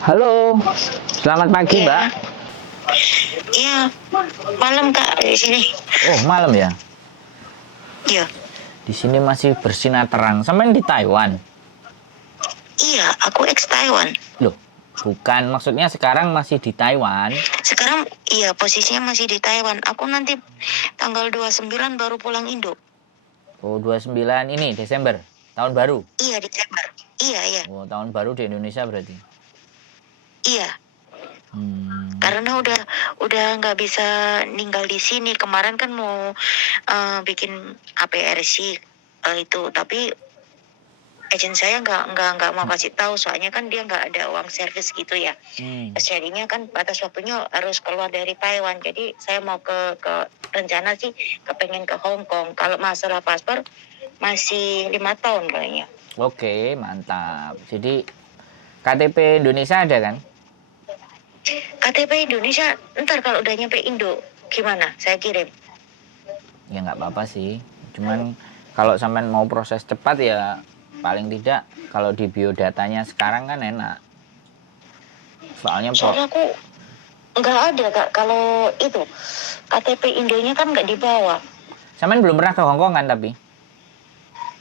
Halo, selamat pagi, Mbak. Iya, iya, malam Kak di sini. Oh, malam ya. Iya, Di sini masih bersinar terang. Sampai di Taiwan. iya, aku ex Taiwan. Loh, bukan. Maksudnya sekarang masih di Taiwan. Sekarang iya posisinya masih di Taiwan. Aku nanti tanggal 29 baru pulang Indo. Oh, 29 ini Desember. Tahun baru. Iya, Desember. Iya, iya, Oh, tahun baru di Indonesia berarti. iya. Hmm. Karena udah nggak bisa ninggal di sini. Kemarin kan mau bikin APRC itu, tapi agent saya nggak mau kasih tahu, soalnya kan dia nggak ada uang servis gitu ya. Terus jadinya kan batas waktunya harus keluar dari Taiwan. Jadi saya mau ke rencana sih kepengen ke Hong Kong. Kalau masalah paspor masih 5 tahun kayaknya. Oke, mantap. Jadi KTP Indonesia ada kan? KTP Indonesia ntar kalau udah nyampe Indo gimana? Saya kirim. Ya nggak apa-apa sih. Cuman kalau sampean mau proses cepat ya paling tidak kalau di biodatanya sekarang kan enak. Soalnya Soalnya aku nggak ada Kak. Kalau itu KTP Indonya kan nggak dibawa. sampean belum pernah ke Hong Kong kan tapi?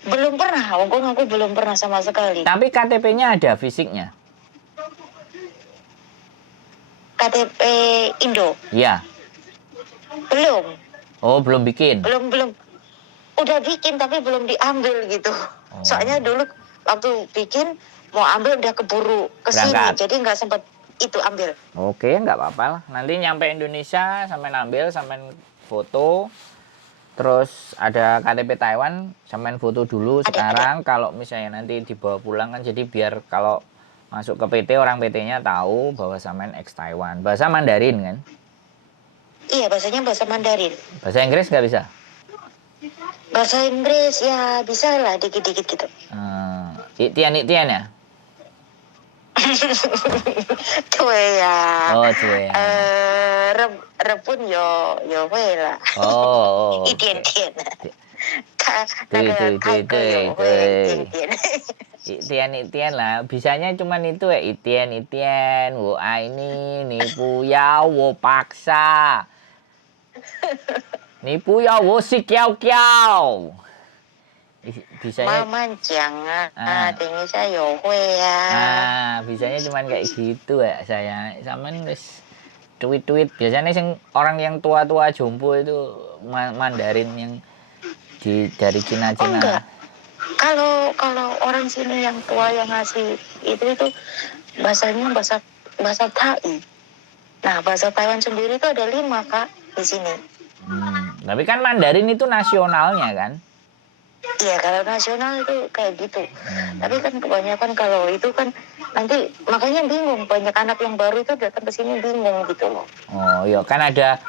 Belum pernah. Hong Kong aku belum pernah sama sekali. Tapi KTP-nya ada fisiknya. KTP Indo Iya. belum. Oh, belum bikin. Belum. Udah bikin tapi belum diambil gitu. Oh. Soalnya dulu waktu bikin mau ambil udah keburu kesini, Berangkat. jadi nggak sempat itu ambil. Oke, nggak apa-apa lah. Nanti nyampe Indonesia sampean ambil, sampean foto. Terus ada KTP Taiwan, sampean foto dulu sekarang. Kalau misalnya nanti dibawa pulang kan jadi biar kalau masuk ke PT orang PT-nya tahu bahwa sampean ex Taiwan. Bahasa Mandarin kan? Iya, bahasanya bahasa Mandarin. Bahasa Inggris nggak bisa? Bahasa Inggris ya bisa lah dikit-dikit gitu. Itian ya? Tuh ya. Oh, cuy. Repun yo hui lah. Oh. 一点点。对对对对对。 点。 Itian lah, bisanya cuman itu ya itian, wo ini nipu ya wo paksa, nipu ya wo si kiao kiao. Bisanya Mama jangan, Ah. 等一下有会呀。 bisanya cuman kayak gitu ya saya. Sampean wis tweet biasanya sing orang yang tua-tua jompo itu Mandarin yang dari Oh Cina-Cina. enggak. Kalau orang sini yang tua yang ngasih itu bahasanya bahasa Tai. Nah, bahasa Taiwan sendiri itu ada 5 Kak di sini. Tapi kan Mandarin itu nasionalnya kan? Iya, kalau nasional itu kayak gitu. Tapi kan kebanyakan kalau itu kan nanti makanya bingung, banyak anak yang baru itu datang ke sini bingung gitu loh. Oh iya kan ada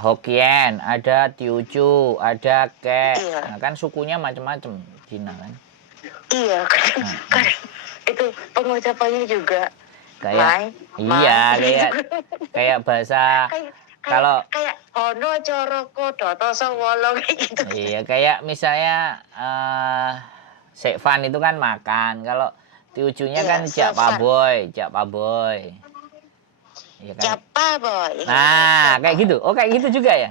Hokkien, ada Teochew, ada Kek. Iya. Nah, kan sukunya macam-macam Cina kan. Iya, kan itu pengucapannya juga Kayak iya kayak bahasa kalau kayak ono coroko doto sewolo kayak gitu. iya kayak misalnya Sekvan itu kan makan. Kalau Teochew-nya Iya, kan jak Sekvan. paboy. Iya kan? Siapa boy? Nah, kayak gitu. Oh, kayak gitu juga ya?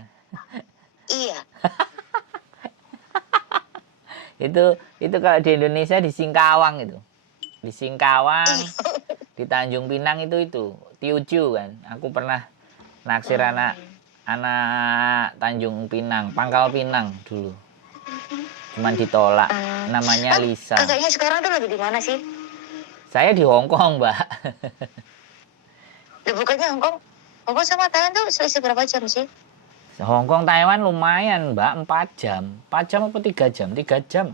Iya. Itu kalau di Indonesia di Singkawang itu. Di Singkawang, di Tanjung Pinang itu Teochew kan. Aku pernah naksir anak Tanjung Pinang, Pangkal Pinang dulu. Cuman ditolak. Namanya Lisa. Kakaknya sekarang tuh lagi di mana sih? Saya di Hong Kong, Mbak. Bukannya Hong Kong sama Thailand tuh selisih berapa jam sih? Hong Kong Taiwan lumayan, Mbak, 4 jam. 4 jam apa 3 jam? 3 jam.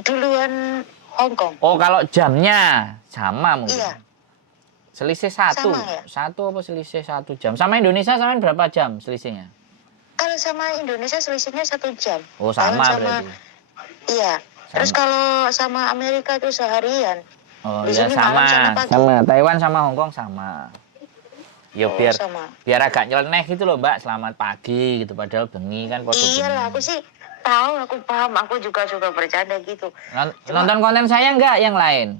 Duluan Hong Kong. Oh, kalau jamnya sama mungkin. Iya. Selisih 1. Sama ya? 1 apa selisih 1 jam? Sama Indonesia sama berapa jam selisihnya? Kalau sama Indonesia selisihnya 1 jam. Oh, sama Thailand berarti. Iya. Terus kalau sama Amerika itu seharian. Oh, Di ya sini sama. malam sana pagi. Sama. Taiwan sama Hong Kong sama. Ya Oh, biar sama. biar agak nyeleneh gitu loh, Mbak. Selamat pagi gitu padahal bengi kan podo bengi. Iyalah, aku sih tahu, aku paham, aku juga suka bercanda gitu. Nonton konten saya enggak yang lain?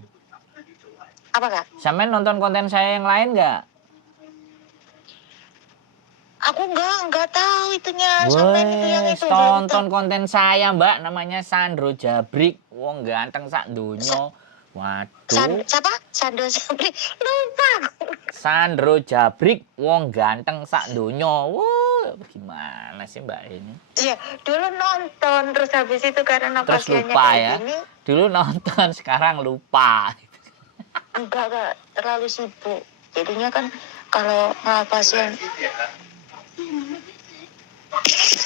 Apa Kak? Sampean nonton konten saya yang lain nggak? Aku nggak tahu itunya sampean itu yang Wes, itu belum tahu. tonton konten saya Mbak, namanya Sandro Jabrik. Wong ganteng sak donya. Waduh, Siapa? Sando Sabri. Lupa. Sandro Jabrik, wong ganteng sak donya. Wah, gimana sih Mbak ini? Iya, dulu nonton terus habis itu karena Terus pasiennya lupa kayak ya. gini, Dulu nonton, sekarang lupa. enggak terlalu sibuk. Jadinya kan kalau pasien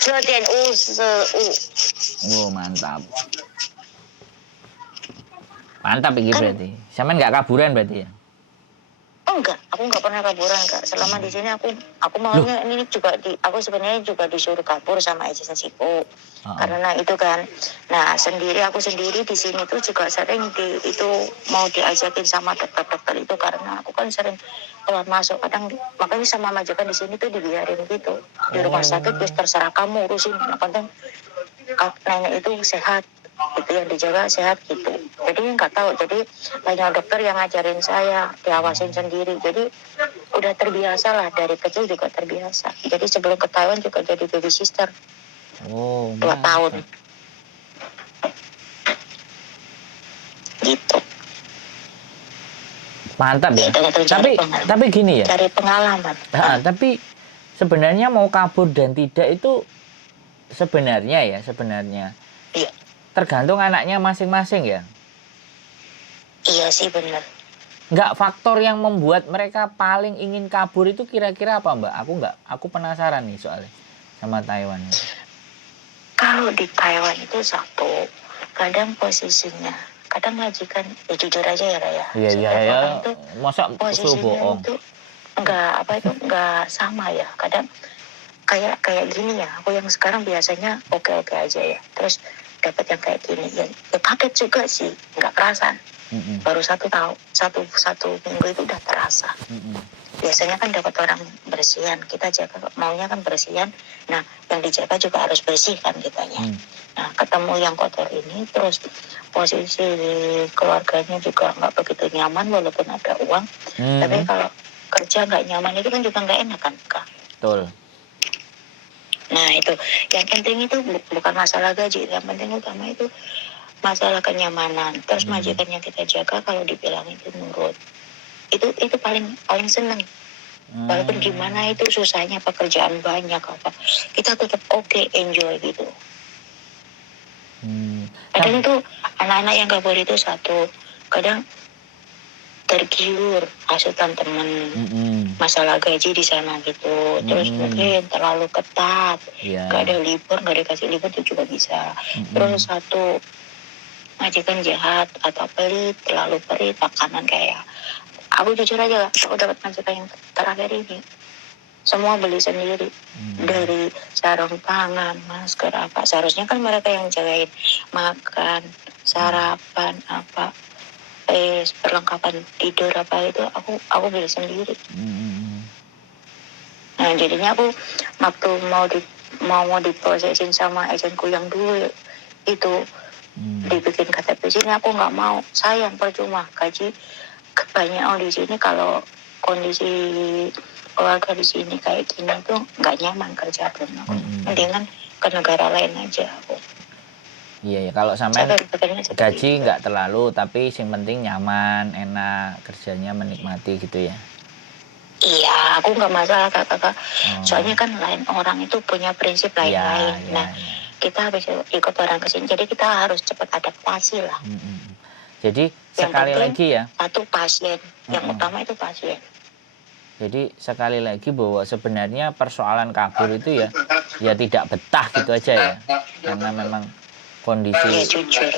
Joten U. Oh, mantap. Mantap ini Kan berarti. Sampean nggak kaburan berarti ya? enggak, aku enggak pernah kaburan Kak. Selama di sini aku Loh, maunya ini juga aku sebenarnya juga disuruh kabur sama agensiku. heeh. Karena itu kan. Nah, aku sendiri di sini tuh juga sering itu mau diajakin sama dokter-dokter itu karena aku kan sering keluar masuk kadang makanya sama majikan di sini tuh dibiarin gitu. Di rumah sakit Oh. wis terserah kamu urusin. Yang penting nenek itu sehat, itu yang dijaga sehat gitu. Jadi nggak tahu, jadi banyak dokter yang ngajarin saya diawasin sendiri, jadi udah terbiasa lah, dari kecil juga terbiasa. Jadi sebelum ke Taiwan juga jadi baby sister Oh, 2 tahun mantap. gitu. Mantap ya. Itu Tapi gini ya. cari pengalaman. Tapi sebenarnya mau kabur dan tidak itu sebenarnya Iya, tergantung anaknya masing-masing ya. iya sih benar. Nggak, faktor yang membuat mereka paling ingin kabur itu kira-kira apa Mbak? Aku penasaran nih soalnya sama Taiwan. Kalau di Taiwan itu satu, kadang posisinya, kadang majikan, ya jujur aja ya Raya. Iya Setiap ya. orang itu Masa suruh posisinya bohong? itu enggak sama ya. Kadang kayak gini ya. Aku yang sekarang biasanya oke aja ya. Terus dapat yang kayak gini ya kaget juga sih, nggak kerasa. Baru satu minggu itu udah terasa. Biasanya kan dapat orang bersihan, kita jaga maunya kan bersihan. Nah, yang dijaga juga harus bersih kan kitanya. Nah, ketemu yang kotor ini, terus posisi keluarganya juga nggak begitu nyaman walaupun ada uang. Tapi kalau kerja nggak nyaman itu kan juga nggak enak kan, Kak. Betul. Nah, itu yang penting itu bukan masalah gaji, yang penting utama itu masalah kenyamanan. Terus majikan yang kita jaga kalau dibilang itu nurut, itu paling seneng. Walaupun gimana itu susahnya, pekerjaan banyak apa, kita tetap oke, enjoy gitu. Kadang itu anak-anak yang kabur itu satu, kadang tergiur hasutan temen, masalah gaji di sana gitu. Terus mungkin terlalu ketat, gak ada libur, gak dikasih libur itu juga bisa. Terus satu, majikan jahat atau pelit, terlalu pelit, makanan kayak aku jujur aja, aku dapat majikan yang terakhir ini semua beli sendiri, dari sarung tangan, masker apa, seharusnya kan mereka yang jagain makan, sarapan apa, perlengkapan tidur apa itu aku beli sendiri. Nah, jadinya aku waktu mau diprosesin sama agenku yang dulu itu, dibikin KTP sini, aku nggak mau, sayang, percuma gaji banyak di sini. Kalau kondisi keluarga di sini kayak gini tuh nggak nyaman kerja pun aku. Mendingan ke negara lain aja aku. Iya ya, kalau sampean gaji nggak terlalu, tapi yang penting nyaman, enak, kerjanya menikmati gitu ya. Iya, aku nggak masalah kakak. Soalnya kan lain orang itu punya prinsip lain-lain. Nah, kita habis ikut orang kesini, jadi kita harus cepat adaptasi lah. Jadi yang sekali lagi ya, satu pasien, yang utama itu pasien. Jadi sekali lagi bahwa sebenarnya persoalan kabur itu ya tidak betah gitu aja ya, karena memang kondisi. Ya jujur.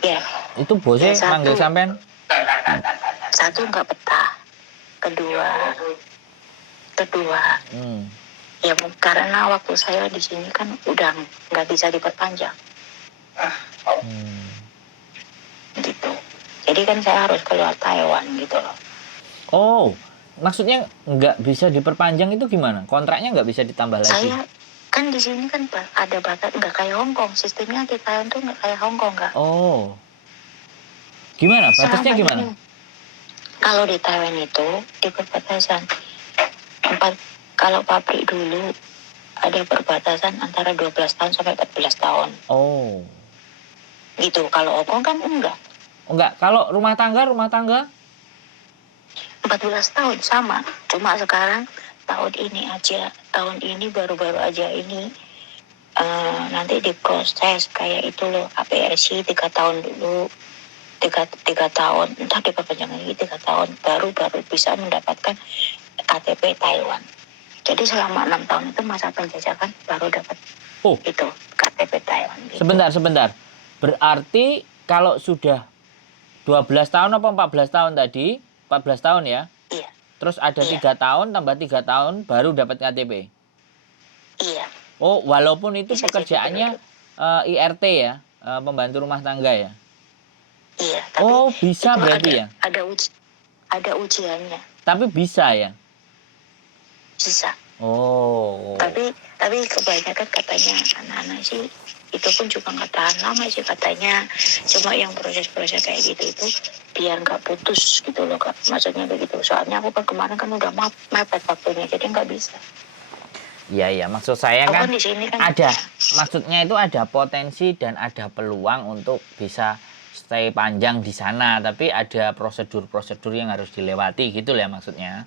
Ya. Itu bosnya manggil sampean? Satu nggak betah. Kedua. Ya karena waktu saya di sini kan udah nggak bisa diperpanjang. Gitu. Jadi kan saya harus keluar Taiwan gitu loh. Oh, maksudnya nggak bisa diperpanjang itu gimana? Kontraknya nggak bisa ditambah lagi? Saya kan di sini kan ada batas, nggak kayak Hong Kong. Sistemnya kita itu nggak kayak Hong Kong, nggak. Oh, gimana? Batasnya gimana? Kalau di Taiwan itu di perbatasan empat, kalau pabrik dulu ada perbatasan antara 12 tahun sampai 14 tahun. Oh. Gitu. Kalau Hongkong kan enggak. Enggak, kalau rumah tangga 14 tahun sama. Cuma sekarang tahun ini baru-baru aja ini nanti diproses kayak itu loh, APRC 3 tahun dulu. 3 tahun, entah diperpanjang lagi 3 tahun, baru bisa mendapatkan KTP Taiwan. Jadi selama 6 tahun itu masa penjajakan baru dapat Oh, itu KTP Taiwan. Gitu. sebentar. Berarti kalau sudah 12 tahun apa 14 tahun tadi? 14 tahun ya? Iya. Terus ada Iya. 3 tahun tambah 3 tahun baru dapat KTP. Iya. Oh, walaupun itu Bisa pekerjaannya IRT ya, pembantu rumah tangga ya. Iya, tapi Oh, bisa itu berarti ya. Ada ujiannya. Tapi bisa ya. Bisa. Oh. Tapi kebanyakan katanya anak-anak sih itu pun juga nggak tahan lama sih katanya. Cuma yang proses-proses kayak gitu itu biar nggak putus gitu loh Kak. Maksudnya begitu. Soalnya aku kan kemarin kan udah mepet waktunya jadi nggak bisa. Iya, maksud saya kan di sini kan ada, maksudnya itu ada potensi dan ada peluang untuk bisa stay panjang di sana, tapi ada prosedur-prosedur yang harus dilewati gitu lah maksudnya.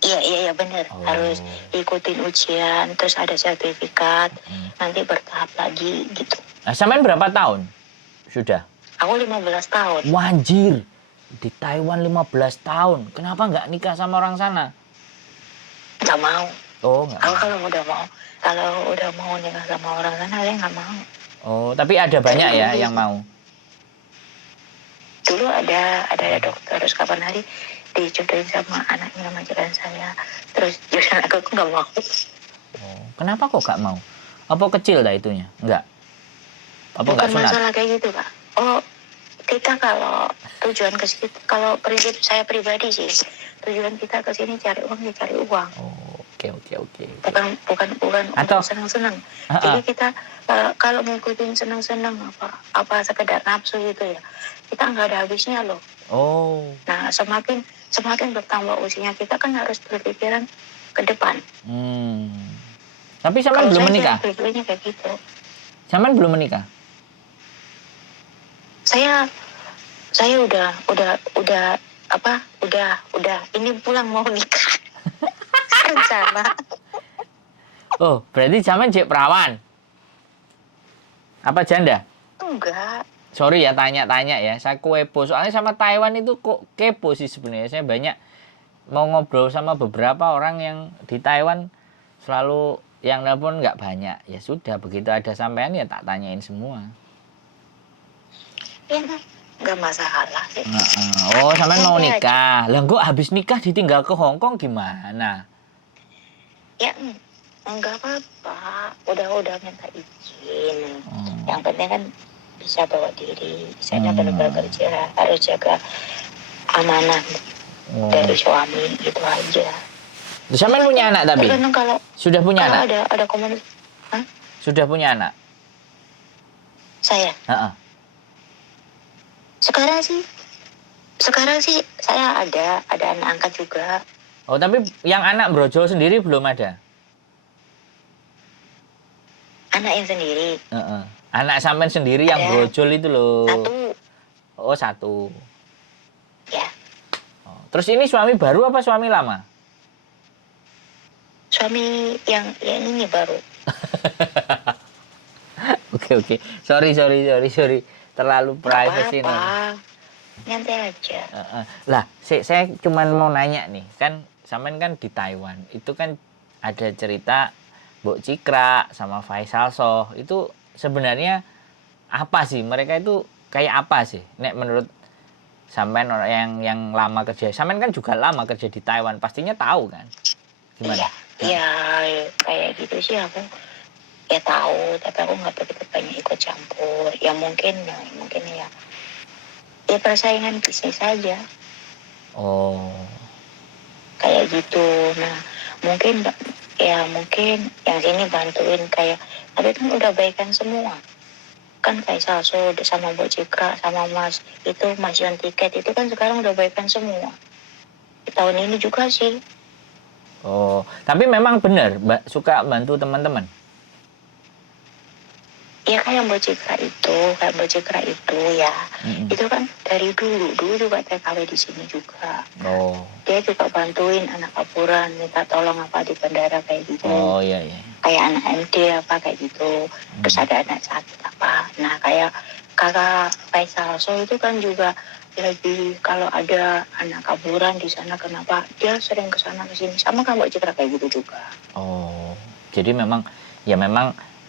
Iya benar. Oh. Harus ikutin ujian, terus ada sertifikat, nanti bertahap lagi gitu. Nah, sampean berapa tahun sudah? Aku 15 tahun. Wanjir, di Taiwan 15 tahun. Kenapa nggak nikah sama orang sana? Nggak mau. Oh, nggak. Aku kalau udah mau nikah sama orang sana, saya nggak mau. Oh, tapi ada banyak ya yang mau. Dulu ada dokter, terus kapan hari dijodohin sama anaknya majikan saya, terus jurusan aku nggak mau. Oh, kenapa kok nggak mau? Apa kecil dah itunya? Enggak. Apa Bukan nggak sunat? masalah kayak gitu Kak. Oh, kita kalau tujuan ke situ, kalau prinsip saya pribadi sih, tujuan kita ke sini cari uang ya cari uang. Oh, oke. Bukan Atau untuk senang-senang. Jadi kita kalau ngikutin senang-senang apa sekedar nafsu gitu ya, kita nggak ada habisnya loh. Oh. Nah, semakin bertambah usianya kita kan harus berpikiran ke depan. Tapi sampean belum menikah? Berpikirnya kayak gitu. Sampean belum menikah? Saya udah ini pulang mau nikah. Rencana. Oh, berarti sampean jek perawan? Apa janda? Enggak. Sorry ya tanya-tanya ya, saya kepo. Soalnya sama Taiwan itu kok kepo sih sebenarnya. Saya banyak mau ngobrol sama beberapa orang yang di Taiwan, selalu yang nelpon nggak banyak. Ya sudah, begitu ada sampean ya tak tanyain semua. Ya nggak masalah sih. Oh, sampean mau nikah. Lah kok habis nikah ditinggal ke Hong Kong gimana? Ya enggak apa-apa. Udah minta izin. Yang penting kan bisa bawa diri, misalnya benar-benar kerja, harus jaga amanah dari suami, gitu aja. Sampean punya anak tapi? Kalau sudah punya anak? Ada komunitas. Hah? Sudah punya anak? Saya? Sekarang sih saya ada anak angkat juga. Oh, tapi yang anak brojol sendiri belum ada? Anak yang sendiri? Anak sampean sendiri yang brojol itu loh. Satu. Oh, satu. Ya. Oh, terus ini suami baru apa suami lama? Suami yang ini baru. Oke. Sorry. Terlalu privacy. Nyantai aja. Lah, saya cuma mau nanya nih. Kan sampean kan di Taiwan. Itu kan ada cerita Mbok Cikra sama Faisal Soh. Itu sebenarnya apa sih? Mereka itu kayak apa sih? Nek menurut sampean orang yang lama kerja. Sampean kan juga lama kerja di Taiwan. Pastinya tahu kan? Gimana? Ya kayak gitu sih aku ya tahu, tapi aku nggak begitu banyak ikut campur. Ya mungkin ya persaingan bisnis saja. Oh. Kayak gitu. Nah, mungkin yang sini bantuin kayak, tapi kan udah baikan semua. Kan kayak Salso sama Mbok Cikra sama Mas Yon Tiket itu kan sekarang udah baikan semua. tahun ini juga sih. Oh, tapi memang benar Mbak suka bantu teman-teman. Ya kayak Mbak Cikra itu ya, itu kan dari dulu juga TKW di sini juga. Oh. Dia juga bantuin anak kaburan, minta tolong apa di bandara kayak gitu. Oh iya iya. Kayak anak MD apa kayak gitu. Terus ada anak sakit apa. Nah kayak kakak Faisal So itu kan juga lagi kalau ada anak kaburan di sana, kenapa dia sering ke sana ke sini, sama kan Mbak Citra kayak gitu juga. Oh, jadi memang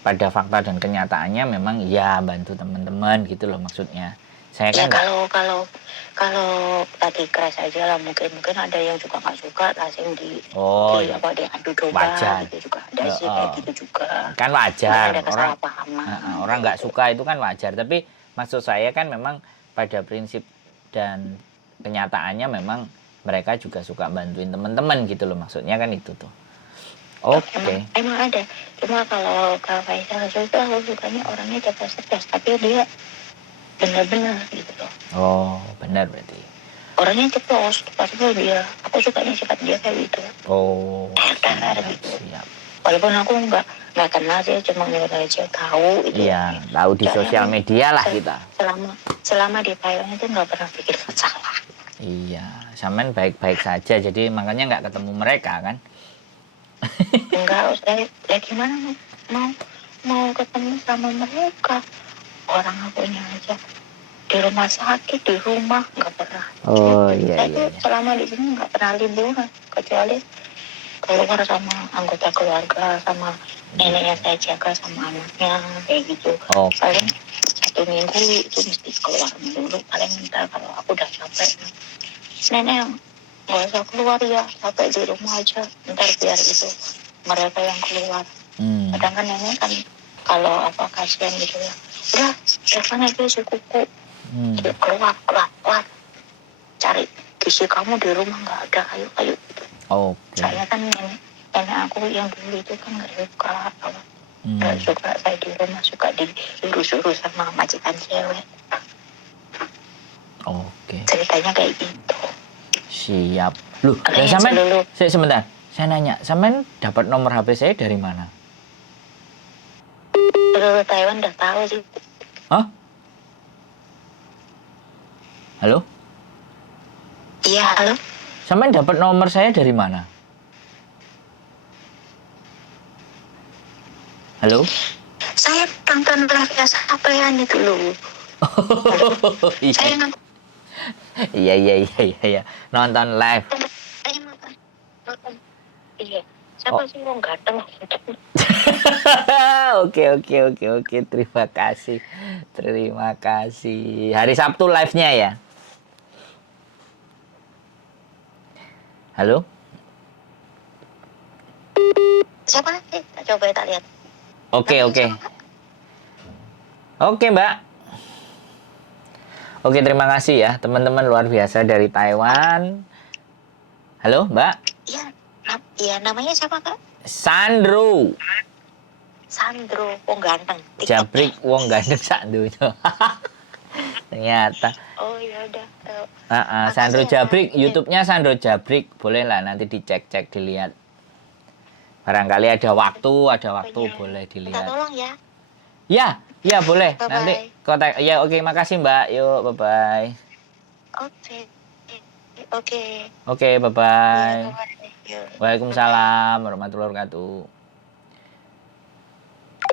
pada fakta dan kenyataannya memang ya bantu teman-teman gitu loh maksudnya. Saya Ya kan kalau tadi keras aja lah, mungkin ada yang juga nggak suka langsung iya. diadu domba Wajar. gitu juga ada sih kayak gitu juga. Kan wajar Ada orang kesalahpahaman. orang nggak suka itu kan wajar, tapi maksud saya kan memang pada prinsip dan kenyataannya memang mereka juga suka bantuin teman-teman gitu loh maksudnya kan itu tuh. Oke. Emang ada. Cuma kalau Kak Faisal itu aku sukanya orangnya cerdas, tapi dia benar-benar gitu loh. Oh, benar berarti. Orangnya ceplos, pasti dia. Aku sukanya sifat dia kayak gitu. Oh, Datar gitu. siap. Walaupun aku nggak kenal sih, cuma ngeliat aja tahu itu. Iya, tahu di sosial media lah kita. Selama di Taiwan itu nggak pernah bikin masalah. Iya, Samen baik-baik saja, jadi makanya nggak ketemu mereka kan? Enggak, ya gimana mau ketemu sama mereka, orang akunya aja di rumah sakit, di rumah nggak pernah. Oh iya Saya iya. selama di sini nggak pernah liburan, kecuali keluar sama anggota keluarga, sama neneknya saya jaga, sama anaknya kayak gitu. Oh. Paling 1 minggu itu mesti keluar dulu, paling ntar kalau aku udah capek, nenek nggak usah keluar ya, capek di rumah aja, ntar biar itu mereka yang keluar. Kadang kan nenek kan kalau apa kasihan gitu ya, udah telepon aja si kuku, keluar cari gizi kamu di rumah nggak ada, ayo gitu. Saya kan nenek aku yang dulu itu kan nggak suka saya di rumah, suka diurus-urus sama majikan cewek. Ceritanya kayak gitu. Siap. Loh, Samen, sebentar. Saya nanya, Samen dapat nomor HP saya dari mana? Seluruh Taiwan udah tahu sih. Hah? Halo? Iya, halo. Samen dapat nomor saya dari mana? Halo? Saya tonton live sampean itu loh. Iya. Iya. Nonton live. Iya. Siapa sih yang ganteng? Oke. Terima kasih. Hari Sabtu live-nya ya? Halo? Siapa sih? Coba tak lihat. Oke, Mbak. Oke, terima kasih ya teman-teman luar biasa dari Taiwan. Halo, Mbak? Iya, namanya siapa, Kak? Sandro, wong ganteng. Jabrik wong ganteng sak donya. Ternyata. Oh iya udah. Sandro Jabrik, YouTube-nya Sandro Jabrik. Boleh lah nanti dicek dilihat. Barangkali ada waktu boleh dilihat. Minta tolong ya. Ya boleh. Bye-bye. Nanti kontak. Ya oke, makasih Mbak. Yuk, bye-bye. Oke, bye-bye. Waalaikumsalam warahmatullahi wabarakatuh.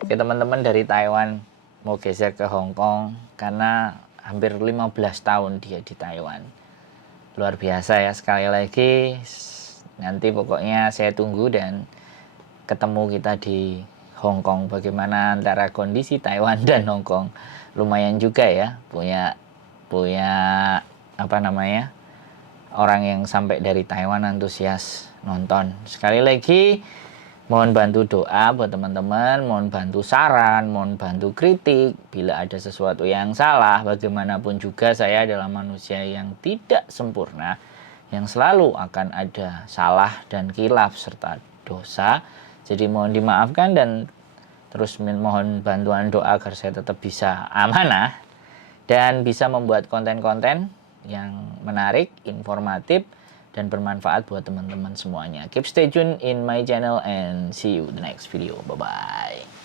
Oke, teman-teman dari Taiwan mau geser ke Hong Kong karena hampir 15 tahun dia di Taiwan. Luar biasa ya, sekali lagi nanti pokoknya saya tunggu dan ketemu kita di Hong Kong. Bagaimana antara kondisi Taiwan dan Hong Kong, lumayan juga ya punya orang yang sampai dari Taiwan antusias nonton. Sekali lagi mohon bantu doa buat teman-teman, mohon bantu saran, mohon bantu kritik bila ada sesuatu yang salah. Bagaimanapun juga saya adalah manusia yang tidak sempurna, yang selalu akan ada salah dan khilaf serta dosa. Jadi mohon dimaafkan dan terus mohon bantuan doa agar saya tetap bisa amanah dan bisa membuat konten-konten yang menarik, informatif, dan bermanfaat buat teman-teman semuanya. Keep stay tune in my channel and see you the next video. Bye bye.